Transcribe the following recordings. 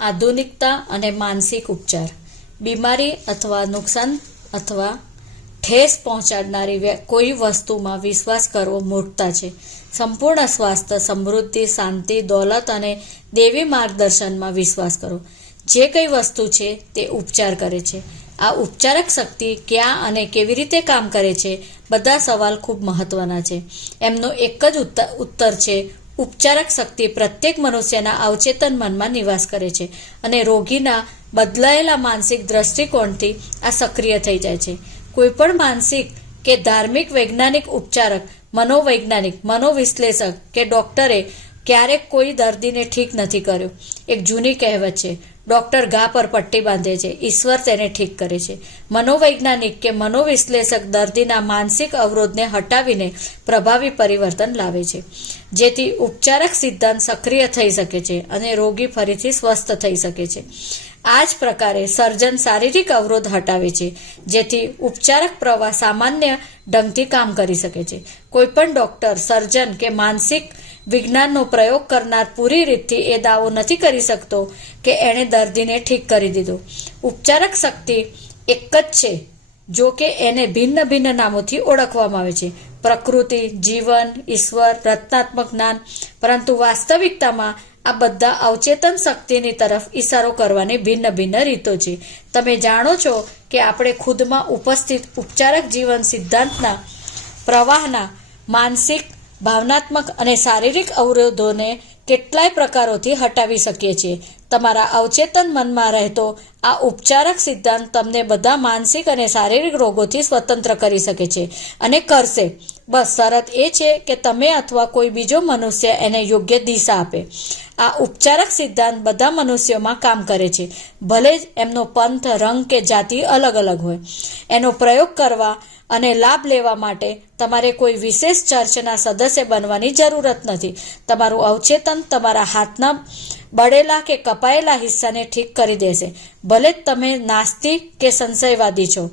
આધુનિકતા અને માનસિક ઉપચાર. બીમારી અથવા નુકસાન અથવા ઠેસ પહોંચાડનારી કોઈ વસ્તુમાં વિશ્વાસ કરવો મૂર્ખતા છે. સંપૂર્ણ સ્વાસ્થ્ય, સમૃદ્ધિ, શાંતિ, દોલત અને દેવી માર્ગદર્શનમાં વિશ્વાસ કરો. જે કઈ વસ્તુ છે તે ઉપચાર કરે છે. આ ઉપચારક શક્તિ ક્યાં અને કેવી રીતે કામ કરે છે? બધા સવાલ ખૂબ મહત્વના છે. એમનો એક જ ઉત્તર છે: ઉપચારક શક્તિ પ્રત્યેક મનુષ્યના અવચેતન મનમાં નિવાસ કરે છે અને રોગીના બદલાયેલા માનસિક દ્રષ્ટિકોણથી આ સક્રિય થઈ જાય છે. કોઈ પણ માનસિક કે ધાર્મિક વૈજ્ઞાનિક ઉપચારક, મનોવૈજ્ઞાનિક, મનોવિશ્લેષક કે ડોક્ટરે ક્યારેક કોઈ દર્દીને ઠીક નથી કર્યો. એક જૂની કહેવત છે, ડોક્ટર ઘા પર પટ્ટી બાંધે છે, ઈશ્વર તેને ઠીક કરે છે. મનોવૈજ્ઞાનિક કે મનોવિશ્લેષક દર્દીના માનસિક અવરોધને હટાવીને પ્રભાવી પરિવર્તન લાવે છે, જેથી ઉપચારક સિદ્ધાંત સક્રિય થઈ શકે છે અને રોગી ફરીથી સ્વસ્થ થઈ શકે છે. આ જ પ્રકારે સર્જન શારીરિક અવરોધ હટાવે છે, જેથી ઉપચારક પ્રવાહ સામાન્ય ઢંગથી કામ કરી શકે છે. કોઈપણ ડોક્ટર, સર્જન કે માનસિક વિજ્ઞાનનો પ્રયોગ કરનાર પૂરી રીતથી એ દાવો નથી કરી શકતો કે એણે દર્દીને ઠીક કરી દીધો. ઉપચારક શક્તિ એક જ છે, જો કે એને ભિન્ન ભિન્ન નામોથી ઓળખવામાં આવે છે: પ્રકૃતિ, જીવન, ઈશ્વર, રચનાત્મક જ્ઞાન. પરંતુ વાસ્તવિકતામાં આ બધા અવચેતન શક્તિની તરફ ઈશારો કરવાની ભિન્ન ભિન્ન રીતો છે. તમે જાણો છો કે આપણે ખુદમાં ઉપસ્થિત ઉપચારક જીવન સિદ્ધાંતના પ્રવાહના માનસિક, ભાવનાત્મક અને શારીરિક અવરોધોને કેટલાય પ્રકારોથી હટાવી શકીએ છીએ. તમારા અવચેતન મનમાં રહેતો આ ઉપચારક સિદ્ધાંત તમને બધા માનસિક અને શારીરિક રોગોથી સ્વતંત્ર કરી શકે છે અને કરશે. બસ શરત એ છે કે તમે અથવા કોઈ બીજો મનુષ્ય એને યોગ્ય દિશા આપે. આ ઉપચારક સિદ્ધાંત બધા મનુષ્યોમાં કામ કરે છે, ભલે જ એમનો પંથ, રંગ કે જાતિ અલગ અલગ હોય. એનો પ્રયોગ કરવા અને લાભ લેવા માટે તમારે કોઈ વિશેષ ચર્ચના સદસ્ય બનવાની જરૂરત નથી. તમારું અવચેતન તમારા હાથના બળેલા કે કપાયેલા હિસ્સાને ઠીક કરી દેશે, ભલે જ તમે નાસ્તિક કે સંશયવાદી છો.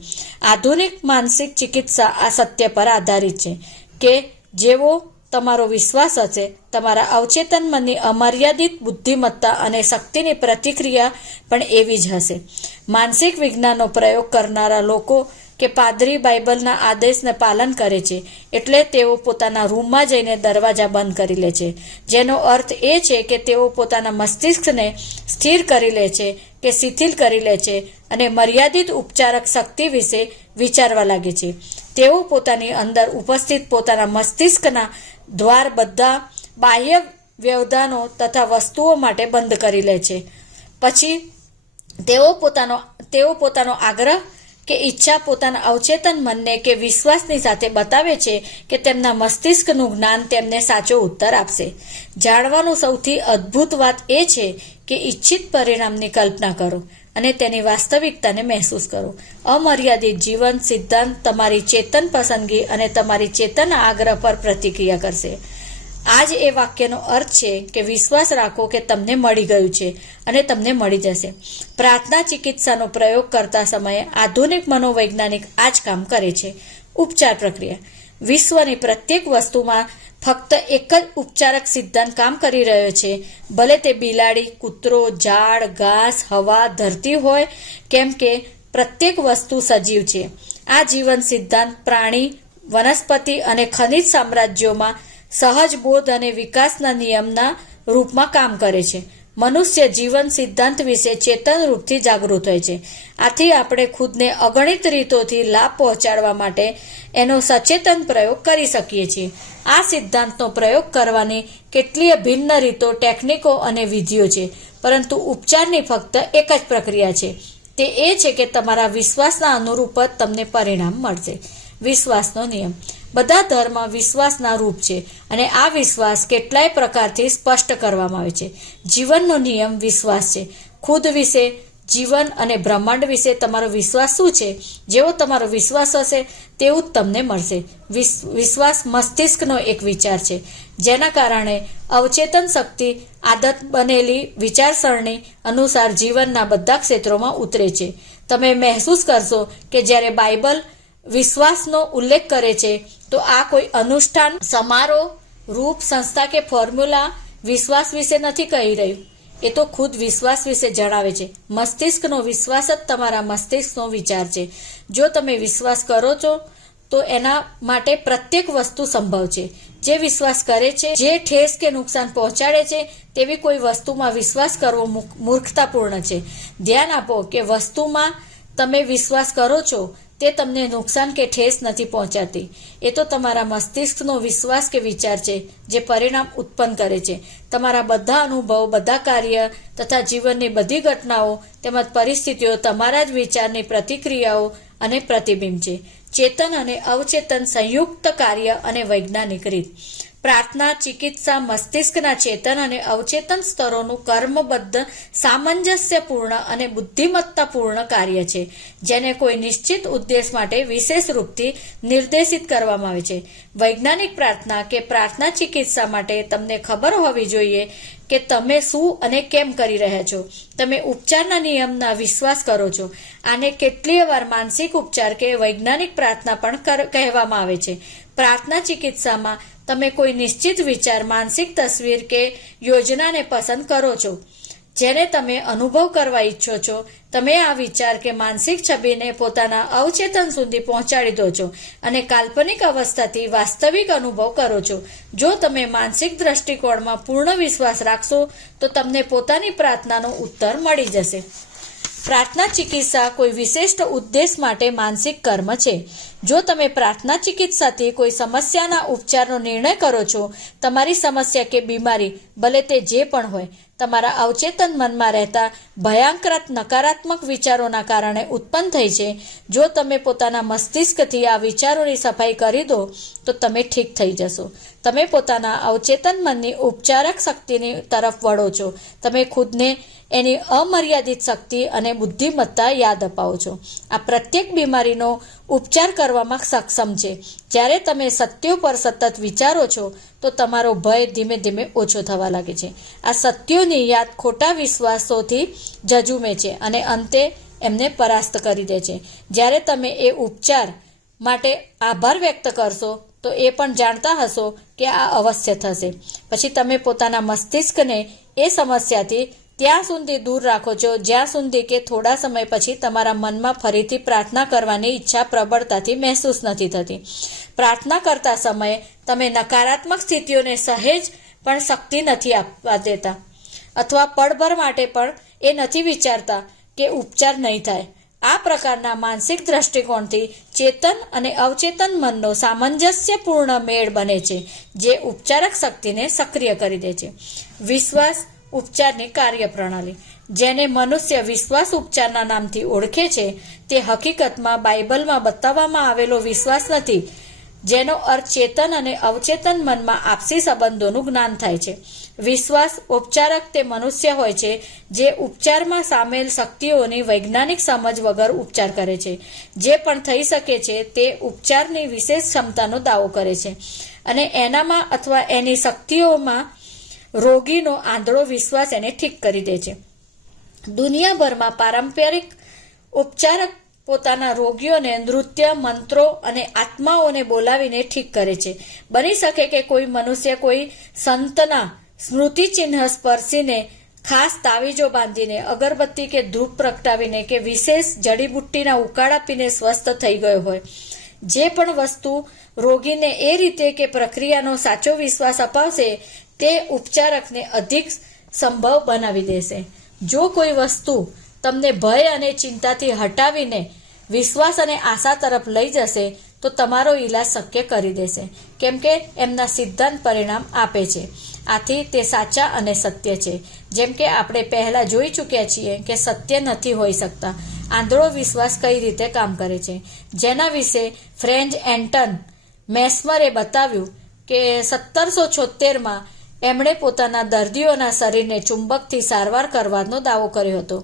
આધુનિક માનસિક ચિકિત્સા આ સત્ય પર આધારિત છે કે જેવો તમારો વિશ્વાસ હશે, તમારા અવચેતન મનની અમર્યાદિત બુદ્ધિમત્તા અને શક્તિની પ્રતિક્રિયા પણ એવી જ હશે. માનસિક વિજ્ઞાનનો પ્રયોગ કરનારા લોકો કે પાદરી બાઇબલના આદેશને પાલન કરે છે, એટલે તેઓ પોતાના રૂમમાં જઈને દરવાજા બંધ કરી લે છે, જેનો અર્થ એ છે કે તેઓ પોતાના મસ્તિષ્કને સ્થિર કરી લે છે કે શિથિલ કરી લે છે અને મર્યાદિત ઉપચારક શક્તિ વિશે વિચારવા લાગે છે. તેઓ પોતાની અંદર ઉપસ્થિત પોતાના મસ્તિષ્કના દ્વાર બધા બાહ્ય વ્યવધાનો તથા વસ્તુઓ માટે બંધ કરી લે છે. પછી તેઓ પોતાનો આગ્રહ કે ઈચ્છા પોતાના અવચેતન મનને કે વિશ્વાસની સાથે બતાવે છે કે તેમના મસ્તિષ્કનું જ્ઞાન તેમને સાચો ઉત્તર આપશે. જાણવાનું સૌથી અદ્ભુત વાત એ છે કે ઇચ્છિત પરિણામની કલ્પના કરો અને તેની વાસ્તવિકતાને મહેસૂસ કરો. અમર્યાદિત જીવન સિદ્ધાંત તમારી ચેતન પસંદગી અને તમારી ચેતન આગ્રહ પર પ્રતિક્રિયા કરશે. આ જ એ વાક્યનો અર્થ છે કે વિશ્વાસ રાખો કે તમને મળી ગયું છે અને તમને મળી જશે. પ્રાર્થના ચિકિત્સાનો પ્રયોગ કરતા સમયે આધુનિક મનોવૈજ્ઞાનિક આ જ કામ કરે છે. ઉપચાર પ્રક્રિયા. વિશ્વની પ્રત્યેક વસ્તુમાં ફક્ત એક જ ઉપચારક સિદ્ધાંત કામ કરી રહ્યો છે, ભલે તે બિલાડી, કૂતરો, ઝાડ, ઘાસ, હવા, ધરતી હોય, કેમ કે પ્રત્યેક વસ્તુ સજીવ છે. આ જીવન સિદ્ધાંત પ્રાણી, વનસ્પતિ અને ખનિજ સામ્રાજ્યોમાં સહજ બોધ અને વિકાસના નિયમના રૂપમાં કામ કરે છે. મનુષ્ય જીવન સિદ્ધાંત વિશે ચેતન રૂપથી જાગૃત હોય છે. આથી આપણે ખુદને અગણિત રીતોથી લાભ પહોંચાડવા માટે એનો સચેતન પ્રયોગ કરી શકીએ છીએ. આ સિદ્ધાંતનો પ્રયોગ કરવાની કેટલીય ભિન્ન રીતો, ટેકનિકો અને વિધિઓ છે, પરંતુ ઉપચારની ફક્ત એક જ પ્રક્રિયા છે. તે એ છે કે તમારા વિશ્વાસના અનુરૂપ જ તમને પરિણામ મળશે. વિશ્વાસનો નિયમ. બધા ધર્મ વિશ્વાસના રૂપ છે અને આ વિશ્વાસ કેટલાય પ્રકારથી સ્પષ્ટ કરવામાં આવે છે. જીવનનો નિયમ વિશ્વાસ છે. ખુદ વિશે, જીવન અને બ્રહ્માંડ વિશે તમારો વિશ્વાસ શું છે? જેવો તમારો વિશ્વાસ હશે તેવું જ તમને મળશે. વિશ્વાસ મસ્તિષ્કનો એક વિચાર છે, જેના કારણે અવચેતન શક્તિ આદત બનેલી વિચારસરણી અનુસાર જીવનના બધા ક્ષેત્રોમાં ઉતરે છે. તમે મહેસૂસ કરશો કે જ્યારે બાઇબલ વિશ્વાસનો ઉલ્લેખ કરે છે તો આ કોઈ અનુષ્ઠાન, સમારોહ, રૂપ, સંસ્થા કે ફોર્મ્યુલા વિશ્વાસ વિશે નથી કહી રહ્યું. એ તો ખુદ વિશ્વાસ વિશે જણાવે છે. મસ્તિષ્કનો વિશ્વાસ જ તમારા મસ્તિષ્કનો વિચાર છે. જો તમે વિશ્વાસ કરો છો તો એના માટે પ્રત્યેક વસ્તુ સંભવ છે. જે વિશ્વાસ કરે છે, જે ઠેસ કે નુકસાન પહોંચાડે છે તેવી કોઈ વસ્તુમાં વિશ્વાસ કરવો મૂર્ખતાપૂર્ણ છે. ધ્યાન આપો કે વસ્તુમાં તમે વિશ્વાસ કરો છો તે તમને નુકસાન કે ઠેસ નથી પહોંચાડતી. એ તો તમારા મસ્તિષ્કનો વિશ્વાસ કે વિચાર છે જે પરિણામ ઉત્પન્ન કરે છે. તમારા બધા અનુભવ, બધા કાર્ય તથા જીવનની બધી ઘટનાઓ તેમજ પરિસ્થિતિઓ તમારા જ વિચારની પ્રતિક્રિયાઓ અને પ્રતિબિંબ છે. ચેતન અને અવચેતન સંયુક્ત કાર્ય અને વૈજ્ઞાનિક રીત. પ્રાર્થના ચિકિત્સા મસ્તિષ્કના ચેતન અને અવચેતન સ્તરોનું કર્મબદ્ધ, સામંજસ્યપૂર્ણ અને બુદ્ધિમત્તાપૂર્ણ કાર્ય છે, જેને કોઈ નિશ્ચિત ઉદ્દેશ માટે વિશેષ રૂપથી નિર્દેશિત કરવામાં આવે છે. વૈજ્ઞાનિક પ્રાર્થના કે પ્રાર્થના ચિકિત્સા માટે તમને ખબર હોવી જોઈએ કે તમે શું અને કેમ કરી રહ્યા છો. તમે ઉપચારના નિયમના વિશ્વાસ કરો છો. આને કેટલીય વાર માનસિક ઉપચાર કે વૈજ્ઞાનિક પ્રાર્થના પણ કહેવામાં આવે છે. પ્રાર્થના ચિકિત્સામાં તમે કોઈ નિશ્ચિત વિચાર, માનસિક તસવીર કે યોજનાને પસંદ કરો છો જેને તમે અનુભવ કરવા ઈચ્છો છો. તમે આ વિચાર કે માનસિક છબીને પોતાના અવચેતન સુધી પહોંચાડી દો છો અને કાલ્પનિક અવસ્થાથી વાસ્તવિક અનુભવ કરો છો. જો તમે માનસિક દ્રષ્ટિકોણમાં પૂર્ણ વિશ્વાસ રાખશો તો તમને પોતાની પ્રાર્થનાનો ઉત્તર મળી જશે. પ્રાર્થના ચિકિત્સા કોઈ વિશિષ્ટ ઉદ્દેશ માટે માનસિક કર્મ છે. જો તમે પ્રાર્થના ચિકિત્સાથી કોઈ સમસ્યાના ઉપચારનો નિર્ણય કરો છો, તમારી સમસ્યા કે બીમારી ભલે તે જે પણ હોય, તમારા અવચેતન મનમાં રહેતા ભયંકર નકારાત્મક વિચારોના કારણે ઉત્પન્ન થઈ છે. જો તમે પોતાના મસ્તિષ્કથી આ વિચારોની સફાઈ કરી દો તો તમે ઠીક થઈ જશો. તમે પોતાના અવચેતન મનની ઉપચારક શક્તિની તરફ વળો છો. તમે ખુદને એની અમર્યાદિત શક્તિ અને બુદ્ધિમત્તા યાદ અપાવો છો. આ પ્રત્યેક બીમારીનો ઉપચાર કરવામાં સક્ષમ છે. જ્યારે તમે સત્યો પર સતત વિચારો છો તો તમારો ભય ધીમે ધીમે ઓછો થવા લાગે છે. આ સત્યોની યાદ ખોટા વિશ્વાસોથી ઝઝૂમે છે અને અંતે એમને પરાસ્ત કરી દે છે. જ્યારે તમે એ ઉપચાર માટે આભાર વ્યક્ત કરશો તો એ પણ જાણતા હશો કે આ અવશ્ય થશે. પછી તમે પોતાના મસ્તિષ્કને એ સમસ્યાથી ત્યાં સુધી દૂર રાખો છો જ્યાં સુધી કે થોડા સમય પછી તમારા મનમાં ફરીથી પ્રાર્થના કરવાની ઈચ્છા પ્રબળતાથી મહેસૂસ નથી થતી. પ્રાર્થના કરતા સમયે તમે નકારાત્મક સ્થિતિઓને સહેજ પણ શક્તિ નથી આપવા દેતા અથવા પળભર માટે પણ એ નથી વિચારતા કે ઉપચાર નહીં થાય. આ પ્રકારના માનસિક દ્રષ્ટિકોણથી ચેતન અને અવચેતન મનનો સામંજસ્યપૂર્ણ મેળ બને છે જે ઉપચારક શક્તિને સક્રિય કરી દે છે. વિશ્વાસ ઉપચારની કાર્યપ્રણાલી. જેને મનુષ્ય વિશ્વાસ ઉપચારના નામથી ઓળખે છે તે હકીકતમાં બાઇબલમાં બતાવવામાં આવેલો વિશ્વાસ નથી, જેનો અર્થ ચેતન અને અવચેતન મનમાં આપસી સંબંધોનું જ્ઞાન થાય છે. વિશ્વાસ ઉપચારક તે મનુષ્ય હોય છે જે ઉપચારમાં સામેલ શક્તિઓની વૈજ્ઞાનિક સમજ વગર ઉપચાર કરે છે. જે પણ થઈ શકે છે તે ઉપચારની વિશેષ ક્ષમતાનો દાવો કરે છે અને એનામાં અથવા એની શક્તિઓમાં રોગીનો આંધળો વિશ્વાસ એને ઠીક કરી દે છે. દુનિયાભરમાં પારંપરિક ઉપચારક પોતાના રોગીઓને નૃત્ય, મંત્રો અને આત્માઓને બોલાવીને ઠીક કરે છે. બની શકે કે કોઈ મનુષ્ય કોઈ સંતના સ્મૃતિચિહ્ન સ્પર્શીને, ખાસ તાવીજો બાંધીને, અગરબત્તી કે ધૂપ પ્રગટાવીને કે વિશેષ જડીબુટ્ટીના ઉકાળા પીને સ્વસ્થ થઈ ગયો હોય. જે પણ વસ્તુ રોગીને એ રીતે કે પ્રક્રિયાનો સાચો વિશ્વાસ અપાવશે તે ઉપચારકને અધિક સંભવ બનાવી દેશે. જો કોઈ વસ્તુ તમને ભય અને ચિંતાથી હટાવીને વિશ્વાસ અને આશા તરફ લઈ જશે તો તમારો ઈલાજ શક્ય કરી દેશે, કેમ કે એમના સિદ્ધાંત પરિણામ આપે છે. આથી તે સાચા અને સત્ય છે. જેમ કે આપણે પહેલાં જોઈ ચૂક્યા છીએ કે સત્ય નથી હોઈ શકતા. આંધળો વિશ્વાસ કઈ રીતે કામ કરે છે, જેના વિશે ફ્રેન્ચ એન્ટન મેસ્મરે બતાવ્યું કે 1776માં એમણે પોતાના દર્દીઓના શરીરને ચુંબકથી સારવાર કરવાનો દાવો કર્યો હતો.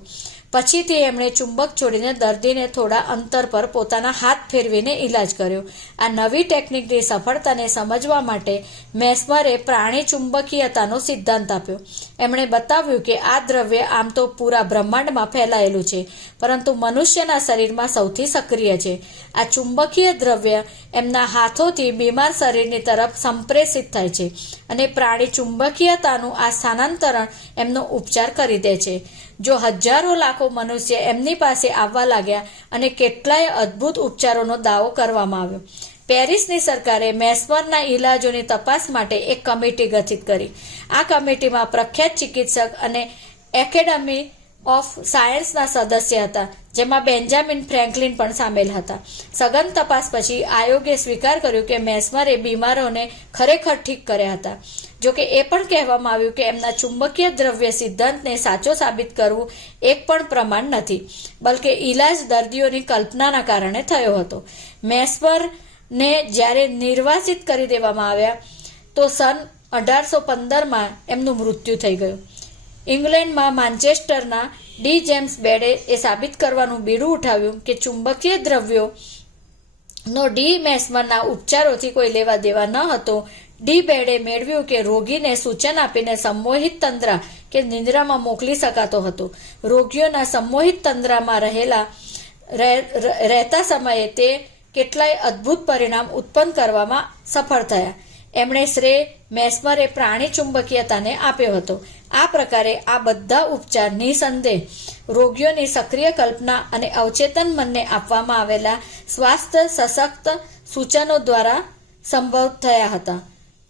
પછીથી એમણે ચુંબક છોડીને દર્દીને થોડા અંતર પર પોતાના હાથ ફેરવીને ઈલાજ કર્યો. આ નવી ટેકનિકની સફળતાને સમજવા માટે મેસ્મરે પ્રાણી ચુંબકીયતાનો સિદ્ધાંત આપ્યો. એમણે બતાવ્યું કે આ દ્રવ્ય આમ તો પૂરા બ્રહ્માંડમાં ફેલાયેલું છે, પરંતુ મનુષ્યના શરીરમાં સૌથી સક્રિય છે. આ ચુંબકીય દ્રવ્ય એમના હાથોથી બીમાર શરીરની તરફ સંપ્રેષિત થાય છે અને પ્રાણી ચુંબકીયતાનું આ સ્થાનાંતરણ એમનો ઉપચાર કરી દે છે. જો હજારો લાખો મનુષ્ય એમની પાસે આવવા લાગ્યા અને કેટલાય અદ્ભુત ઉપચારોનો દાવો કરવામાં આવ્યો. પેરિસની સરકારે મેસ્મરના ઈલાજોની તપાસ માટે એક કમિટી ગઠિત કરી. આ કમિટીમાં પ્રખ્યાત ચિકિત્સક અને એકેડમી ઓફ સાયન્સના સદસ્ય હતા, જેમાં બેન્જામિન ફ્રેન્કલિન પણ સામેલ હતા. સઘન તપાસ પછી આયોગે સ્વીકાર કર્યો કે મેસ્મરે બીમારોને ખરેખર ઠીક કર્યા હતા. જોકે એ પણ કહેવામાં આવ્યું કે એમના ચુંબકીય દ્રવ્ય સિદ્ધાંતને સાચો સાબિત કરવું એક પણ પ્રમાણ નથી, બલકે ઈલાજ દર્દીઓની કલ્પનાના કારણે થયો હતો. મેસ્મરને જ્યારે નિર્વાસિત કરી દેવામાં આવ્યા તો સન 1815માં એમનું મૃત્યુ થઈ ગયું. ઇંગ્લેન્ડમાં માન્ચેસ્ટરના ડી જેમ્સ બેડે એ સાબિત કરવાનું બીડું ઉઠાવ્યું કે ચુંબકીય દ્રવ્યોનો ડી મેસ્મરના ઉપચારોથી કોઈ લેવા દેવા ન હતો. ડી બેડે મેળવ્યું કે રોગીને સૂચન આપીને સંમોહિત તંદ્રા કે નિંદ્રામાં મોકલી શકાતો હતો. રોગીઓના સંમોહિત તંદ્રામાં રહેતા સમયે તે કેટલાય અદ્ભુત પરિણામ ઉત્પન્ન કરવામાં સફળ થયા. એમણે શ્રેય મેસ્મરે પ્રાણી ચુંબકીયતાને આપ્યો હતો. આ પ્રકારે આ બધા ઉપચાર નિસંદેહ રોગીઓની સક્રિય કલ્પના અને અવચેતન મનને આપવામાં આવેલા સ્વાસ્થ્ય સશક્ત સૂચનો દ્વારા સંભવ થયા હતા.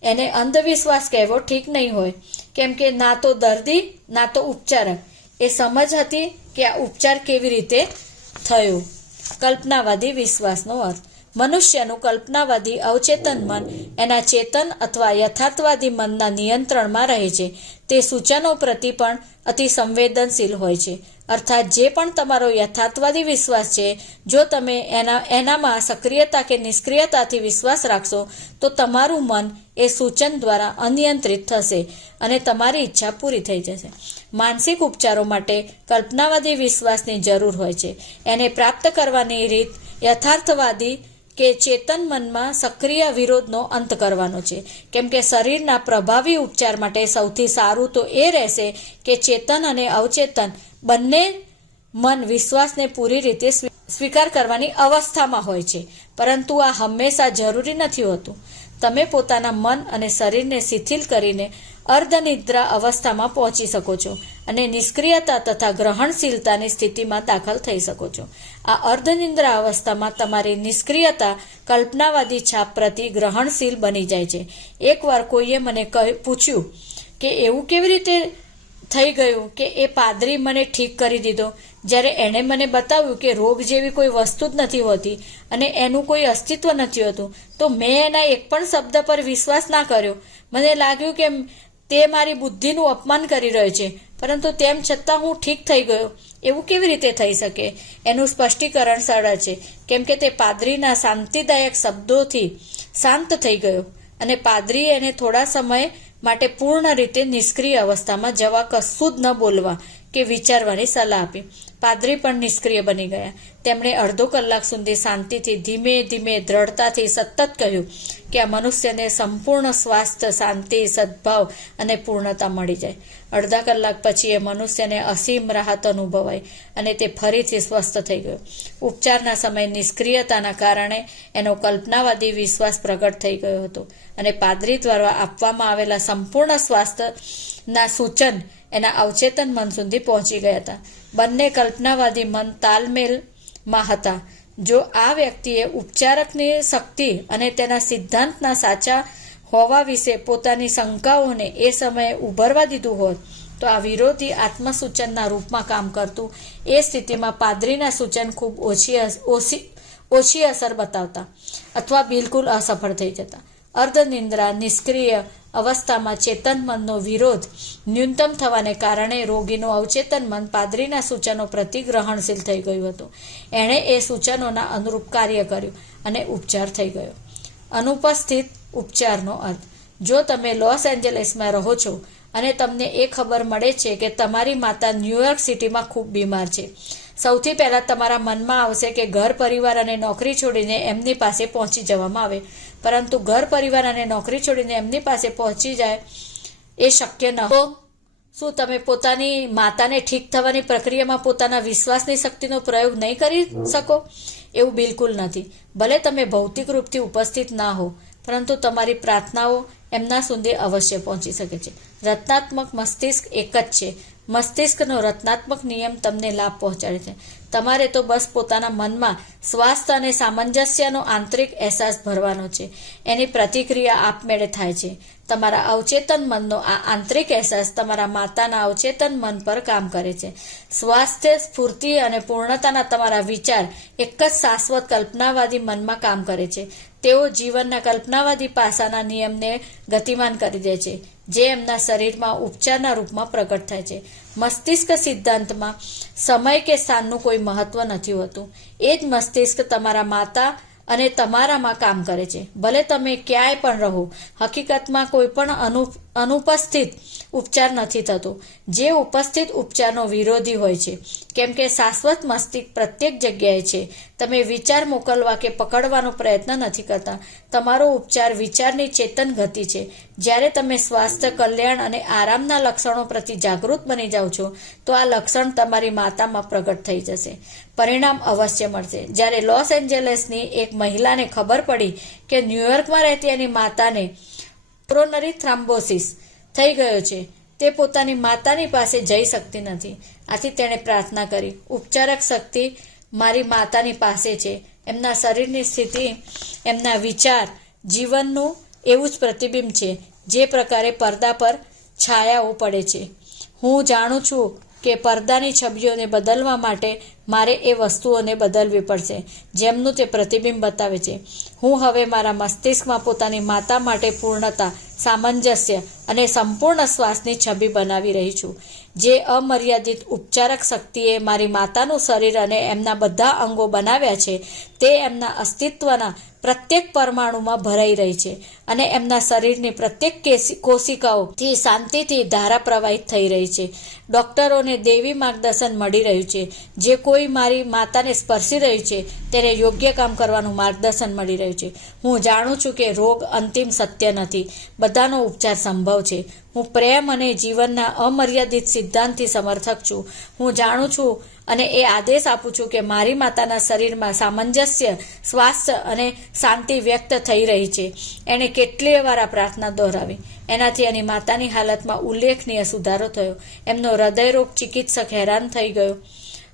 એને અંધવિશ્વાસ કહેવો ઠીક નહીં હોય, કેમ કે ના તો દર્દી ના તો ઉપચારક એ સમજ હતી કે આ ઉપચાર કેવી રીતે થયો. કલ્પનાવાદી વિશ્વાસનો અર્થ: મનુષ્યનું કલ્પનાવાદી અવચેતન મન એના ચેતન અથવા યથાર્થવાદી મનના નિયંત્રણમાં રહે છે. તે સૂચનો પ્રતિ પણ અતિ સંવેદનશીલ હોય છે. અર્થાત જે પણ તમારો યથાર્થવાદી વિશ્વાસ છે, જો તમે એનામાં સક્રિયતા કે નિષ્ક્રિયતાથી વિશ્વાસ રાખશો તો તમારું મન એ સૂચન દ્વારા અનિયંત્રિત થશે અને તમારી ઈચ્છા પૂરી થઈ જશે. માનસિક ઉપચારો માટે કલ્પનાવાદી વિશ્વાસની જરૂર હોય છે. એને પ્રાપ્ત કરવાની રીત યથાર્થવાદી કે ચેતન મનમાં સક્રિય વિરોધનો અંત કરવાનો છે. કેમ કે શરીરના પ્રભાવી ઉપચાર માટે સૌથી સારું તો એ રહેશે કે ચેતન અને અવચેતન બંને મન વિશ્વાસને પૂરી રીતે સ્વીકાર કરવાની અવસ્થામાં હોય છે, પરંતુ આ હંમેશા જરૂરી નથી હોતું. તમે પોતાના મન અને શરીરને શિથિલ કરીને અર્ધનિદ્રા અવસ્થામાં પહોંચી શકો છો અને નિષ્ક્રિયતા તથા ગ્રહણશીલતાની સ્થિતિમાં દાખલ થઈ શકો છો. આ અર્ધનિદ્રા અવસ્થામાં તમારી નિષ્ક્રિયતા કલ્પનાવાદી છાપ પ્રતિ ગ્રહણશીલ બની જાય છે. એકવાર કોઈએ મને પૂછ્યું કે એવું કેવી રીતે થઈ ગયું કે એ પાદરી મને ઠીક કરી દીધો, જ્યારે એણે મને બતાવ્યું કે રોગ જેવી કોઈ વસ્તુ જ નથી હોતી અને એનું કોઈ અસ્તિત્વ નથી હોતું, તો મેં એના એક પણ શબ્દ પર વિશ્વાસ ના કર્યો. મને લાગ્યું કે તે મારી બુદ્ધિનું અપમાન કરી રહ્યો છે, પરંતુ તેમ છતાં હું ઠીક થઈ ગયો. એવું કેવી રીતે થઈ શકે? એનું સ્પષ્ટીકરણ સરળ છે, કેમ કે તે પાદરીના શાંતિદાયક શબ્દોથી શાંત થઈ ગયો અને પાદરીએ એને થોડા સમય માટે પૂર્ણ રીતે નિષ્ક્રિય અવસ્થામાં જવા, કશું જ ન બોલવા કે વિચારવાની સલાહ આપી. પાદરી પણ નિષ્ક્રિય બની ગયા. તેમણે અડધો કલાક સુધી શાંતિથી ધીમે ધીમે દ્રઢતાથી સતત કહ્યું કે આ મનુષ્યને સંપૂર્ણ સ્વાસ્થ્ય, શાંતિ, સદભાવ અને પૂર્ણતા મળી જાય. અડધા કલાક પછી એ મનુષ્યને અસીમ રાહત અનુભવાઈ અને તે ફરીથી સ્વસ્થ થઈ ગયો. ઉપચારના સમયે નિષ્ક્રિયતાના કારણે એનો કલ્પનાવાદી વિશ્વાસ પ્રગટ થઈ ગયો હતો અને પાદરી દ્વારા આપવામાં આવેલા સંપૂર્ણ સ્વાસ્થ્યના સૂચન એના અવચેતન મન સુધી પહોંચી ગયા હતા. બંને કલ્પનાવાદી મન તાલમેલમાં હતા. જો આ વ્યક્તિએ ઉપચારકની શક્તિ અને તેના સિદ્ધાંતના સાચા હોવા વિશે પોતાની શંકાઓને એ સમયે ઉભરવા દીધું હોત તો આ વિરોધી આત્મસૂચનના રૂપમાં કામ કરતું. એ સ્થિતિમાં પાદરીના સૂચન ખૂબ ઓછી અસર બતાવતા અથવા બિલકુલ અસફળ થઈ જતા. અર્ધનિદ્રા નિષ્ક્રિય અવસ્થામાં ચેતન મનનો વિરોધ ન્યૂનતમ થવાને કારણે રોગીનું અવચેતન મન પાદરીના સૂચનો પ્રતિ ગ્રહણશીલ થઈ ગયું હતું. એણે એ સૂચનોના અનુરૂપ કાર્ય કર્યું અને ઉપચાર થઈ ગયો. અનુપસ્થિત ઉપચારનો અર્થ: જો તમે લોસ એન્જલસમાં રહો છો અને તમને એ ખબર મળે છે કે તમારી માતા ન્યૂયોર્ક સિટીમાં ખૂબ બીમાર છે, સૌથી પહેલાં તમારા મનમાં આવશે કે ઘર પરિવાર અને નોકરી છોડીને એમની પાસે પહોંચી જવામાં આવે, પરંતુ ઘર પરિવાર અને નોકરી છોડીને એમની પાસે પહોંચી જાય એ શક્ય ન હોય. શું તમે પોતાની માતાને ઠીક થવાની પ્રક્રિયામાં પોતાના વિશ્વાસની શક્તિનો પ્રયોગ નહીં કરી શકો? એવું બિલકુલ નથી. ભલે તમે ભૌતિક રૂપથી ઉપસ્થિત ના હો, પરંતુ તમારી પ્રાર્થનાઓ એમના સુધી અવશ્ય પહોંચી શકે છે. રચનાત્મક મસ્તિષ્ક એક જ છે. મસ્તિષ્કનો રચનાત્મક નિયમ તમને લાભ પહોંચાડે છે. તમારે તો બસ પોતાના મનમાં સ્વાસ્થ્ય અને સામંજસ્યનો આંતરિક અહેસાસ ભરવાનો છે. એની પ્રતિક્રિયા આપમેળે થાય છે. તમારા અવચેતન મનનો આ આંતરિક અહેસાસ તમારા માતાના અવચેતન મન પર કામ કરે છે. સ્વાસ્થ્ય, સ્ફૂર્તિ અને પૂર્ણતાના તમારા વિચાર એક જ શાશ્વત કલ્પનાવાદી મનમાં કામ કરે છે. તેઓ જીવનના કલ્પનાવાદી પાસાના નિયમને ગતિમાન કરી દે છે, જે એમના શરીરમાં ઉપચારના રૂપમાં પ્રગટ થાય છે. મસ્તિષ્ક સિદ્ધાંતમાં સમય કે સ્થાનનું કોઈ મહત્વ નથી હોતું. એ જ મસ્તિષ્ક તમારા માતા અને તમારામાં કામ કરે છે. ભલે તમે ક્યાંય પણ રહો, હકીકતમાં કોઈ પણ અનુપસ્થિત ઉપચાર નથી થતો, જે ઉપસ્થિત ઉપચારનો વિરોધી હોય છે, કેમ કે શાશ્વત મસ્તિષ્ક પ્રત્યેક જગ્યાએ છે. તમે વિચાર મોકલવા કે પકડવાનો પ્રયત્ન નથી કરતા. તમારો ઉપચાર વિચારની ચેતન ગતિ છે. જ્યારે તમે સ્વાસ્થ્ય, કલ્યાણ અને આરામના લક્ષણો પ્રતિ જાગૃત બની જાઓ છો, તો આ લક્ષણ તમારી માતામાં પ્રગટ થઈ જશે. પરિણામ અવશ્ય મળશે. જ્યારે લોસ એન્જલસની એક મહિલાને ખબર પડી કે ન્યૂયોર્કમાં રહેતી એની માતાને કોરોનરી થ્રોમ્બોસિસ થઈ ગયો છે, તે પોતાની માતાની પાસે જઈ શકતી નથી. આથી તેણે પ્રાર્થના કરી, ઉપચારક શક્તિ મારી માતાની પાસે છે. એમના શરીરની સ્થિતિ, એમના વિચાર, જીવનનું એવું જ પ્રતિબિંબ છે જે પ્રકારે પડદા પર છાયાઓ પડે છે. હું જાણું છું કે પડદાની છબીઓને બદલવા માટે મારે એ વસ્તુઓને બદલવી પડશે જેમનું તે પ્રતિબિંબ બતાવે છે. હું હવે મારા મસ્તિષ્કમાં પોતાની માતા માટે પૂર્ણતા, સામંજસ્ય અને સંપૂર્ણ શ્વાસની છબી બનાવી રહી છું. જે અમર્યાદિત ઉપચારક શક્તિએ મારી માતાનું શરીર અને એમના બધા અંગો બનાવ્યા છે, તે એમના અસ્તિત્વના પ્રત્યેક પરમાણુમાં ભરાઈ રહી છે અને એમના શરીરની પ્રત્યેક કોશિકાઓથી શાંતિથી ધારા પ્રવાહિત થઈ રહી છે. ડોક્ટરોને દૈવી માર્ગદર્શન મળી રહ્યું છે. જે કોઈ મારી માતાને સ્પર્શી રહ્યું છે તેને યોગ્ય કામ કરવાનું માર્ગદર્શન મળી રહ્યું છે. હું જાણું છું કે રોગ અંતિમ સત્ય નથી. બધાનો ઉપચાર સંભવ છે. હું પ્રેમ અને જીવનના અમર્યાદિત સિદ્ધાંતથી સમર્થક છું. હું જાણું છું અને એ આદેશ આપું છું કે મારી માતાના શરીરમાં સામંજસ્ય, સ્વાસ્થ્ય અને શાંતિ વ્યક્ત થઈ રહી છે. એણે કેટલીય વાર આ પ્રાર્થના દોહરાવી. એનાથી એની માતાની હાલતમાં ઉલ્લેખનીય સુધારો થયો. એમનો હૃદયરોગ ચિકિત્સક હેરાન થઈ ગયો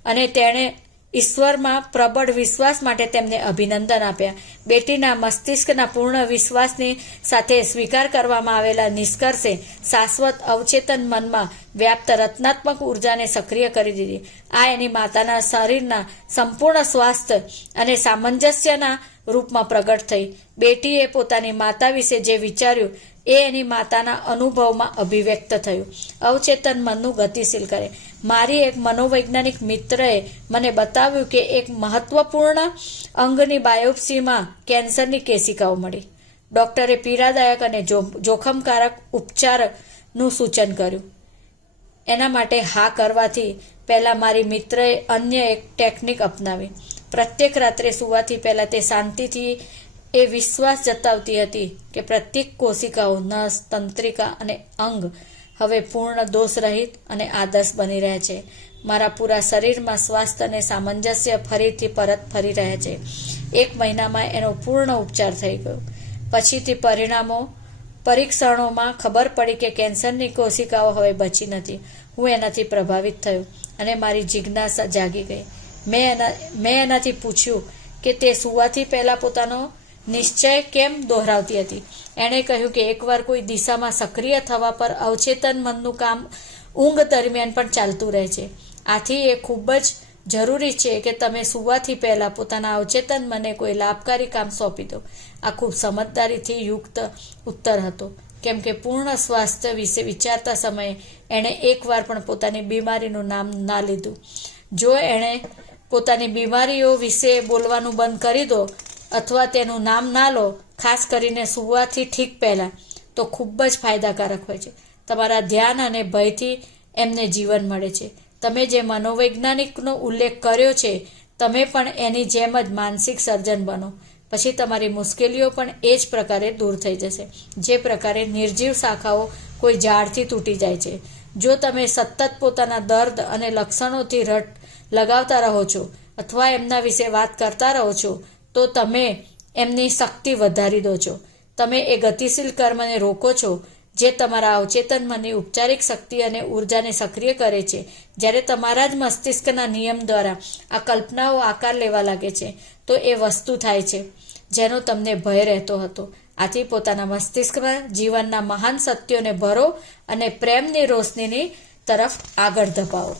અને તેણે ઈશ્વરમાં પ્રબળ વિશ્વાસ માટે તેમને અભિનંદન આપ્યા. બેટીના મસ્તિષ્કના પૂર્ણ વિશ્વાસની સાથે સ્વીકાર કરવામાં આવેલા નિષ્કર્ષે શાશ્વત અવચેતન મનમાં વ્યાપ્ત રચનાત્મક ઉર્જાને સક્રિય કરી દીધી. આ એની માતાના શરીરના સંપૂર્ણ સ્વાસ્થ્ય અને સામંજસ્યના રૂપમાં પ્રગટ થઈ. બેટીએ પોતાની માતા વિશે જે વિચાર્યું એ એની માતાના અનુભવમાં અભિવ્યક્ત થયું. અવચેતન મનનું ગતિશીલ કરે. મારી એક મનોવૈજ્ઞાનિક મિત્રએ મને બતાવ્યું કે એક મહત્વપૂર્ણ અંગની બાયોપ્સીમાં કેન્સરની કેશિકાઓ મળી. ડૉક્ટરે પીડાદાયક અને જોખમકારક ઉપચારનું સૂચન કર્યું. એના માટે હા કરવાથી પહેલાં મારી મિત્રએ અન્ય એક ટેકનિક અપનાવી. પ્રત્યેક રાત્રે સૂવાથી પહેલાં તે શાંતિથી એ વિશ્વાસ જતાવતી હતી કે પ્રત્યેક કોશિકાઓ, નસ, તંત્રિકા અને અંગ હવે પૂર્ણ દોષરહિત અને આદર્શ બની રહ્યા છે. મારા પૂરા શરીરમાં સ્વાસ્થ્ય અને સામંજસ્ય ફરીથી પરત ફરી રહ્યા છે. 1 મહિનામાં એનો પૂર્ણ ઉપચાર થઈ ગયો. પછીથી પરીક્ષણોમાં ખબર પડી કે કેન્સરની કોશિકાઓ હવે બચી નથી. હું એનાથી પ્રભાવિત થયો અને મારી જિજ્ઞાસા જાગી ગઈ. મેં એનાથી પૂછ્યું કે તે સૂવાથી પહેલાં પોતાનો નિશ્ચય કેમ દોહરાવતી હતી. એણે કહ્યું કે એકવાર કોઈ દિશામાં સક્રિય થવા પર અવચેતન મનનું કામ ઊંઘ દરમિયાન પણ ચાલતું રહે છે. આથી એ ખૂબ જ જરૂરી છે કે તમે સૂવાથી પહેલાં પોતાના અવચેતન મને કોઈ લાભકારી કામ સોંપી દો. આ ખૂબ સમજદારીથી યુક્ત ઉત્તર હતો, કેમ કે પૂર્ણ સ્વાસ્થ્ય વિશે વિચારતા સમયે એણે એકવાર પણ પોતાની બીમારીનું નામ ના લીધું. જો એણે પોતાની બીમારીઓ વિશે બોલવાનું બંધ કરી દો અથવા તેનું નામ ના લો, ખાસ કરીને સૂવાથી ઠીક પહેલાં, તો ખૂબ જ ફાયદાકારક હોય છે. તમારા ધ્યાન અને ભયથી એમને જીવન મળે છે. તમે જે મનોવૈજ્ઞાનિકનો ઉલ્લેખ કર્યો છે, તમે પણ એની જેમ જ માનસિક સર્જન બનો. પછી તમારી મુશ્કેલીઓ પણ એ જ પ્રકારે દૂર થઈ જશે, જે પ્રકારે નિર્જીવ શાખાઓ કોઈ ઝાડથી તૂટી જાય છે. જો તમે સતત પોતાના દર્દ અને લક્ષણોથી રટ લગાવતા રહો છો અથવા એમના વિશે વાત કરતા રહો છો, તો તમે એમની શક્તિ વધારી દો છો. તમે એ ગતિશીલ કર્મને રોકો છો જે તમારા અવચેતન મનની ઉપચારિક શક્તિ અને ઉર્જાને સક્રિય કરે છે. જ્યારે તમારા જ મસ્તિષ્કના નિયમ દ્વારા આ કલ્પનાઓ આકાર લેવા લાગે છે, તો એ વસ્તુ થાય છે જેનો તમને ભય રહેતો હતો. આથી પોતાના મસ્તિષ્કમાં જીવનના મહાન સત્યોને ભરો અને પ્રેમની રોશનીની તરફ આગળ ધપાવો.